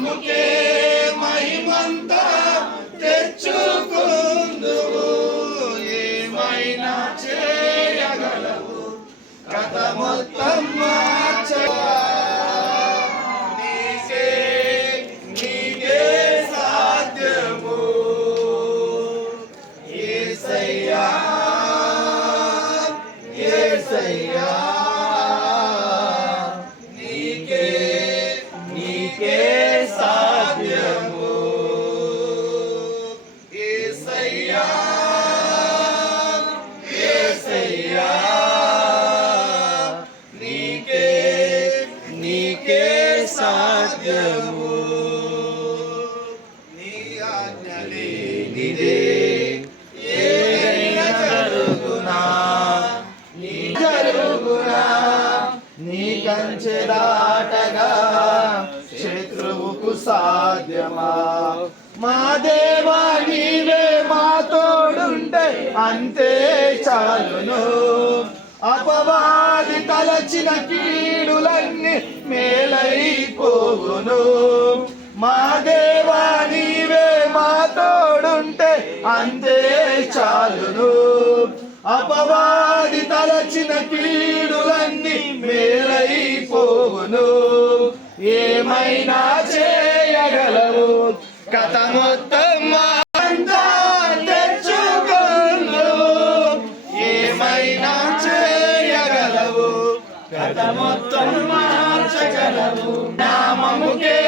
నామముకే మహిమంతా తెచ్చుకుందువు. ఏమైనా చేయగలవు, కథ మొత్తం మార్చగలవు. నీకే సాధ్యము యేసయ్యా, యేసయ్యా. నీకే సాధ్యము యేసయ్యా, యేసయ్యా. నీకే సాధ్యము. నీ ఆజ్ఞ లేనిదే ఏదైనా జరుగునా, నీ కంచె దాటగా శత్రువుకు సాధ్యమా? మా దేవా నీవే మా తోడుంటే అంతే చాలును. అపవాది తలచిన కీడులన్నీ మేలైపోవును. మా దేవా నీవే మా తోడుంటే అంతే చాలును. అపవాది తలచిన కీడులన్నీ మేలైపోవును. ఏమైనా చేయగలవు, కథ మొత్తం అంతా తెచ్చుకుందువు. ఏమైనా చేయగలవు, కథ మొత్తం మార్చగలవు. నామముకే